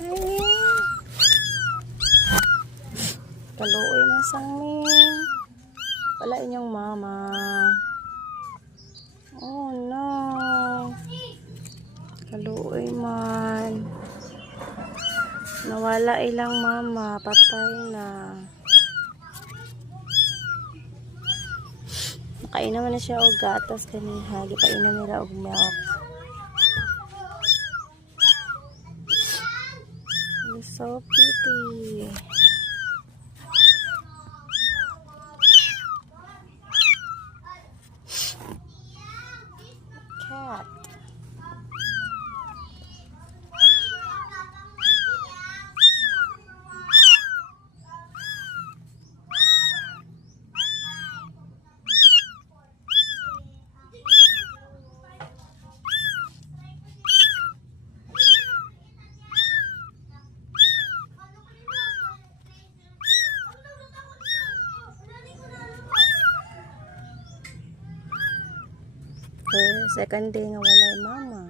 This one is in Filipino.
Ay. Kaluoy man sangming. Wala inyong mama. Oh no. Kaluoy man. Nawala ilang mama. Patay na. Nakain naman na siya og gatas kaniha. Gipainom nila og milk. It's so pretty. Cat. Second day nga walay mama.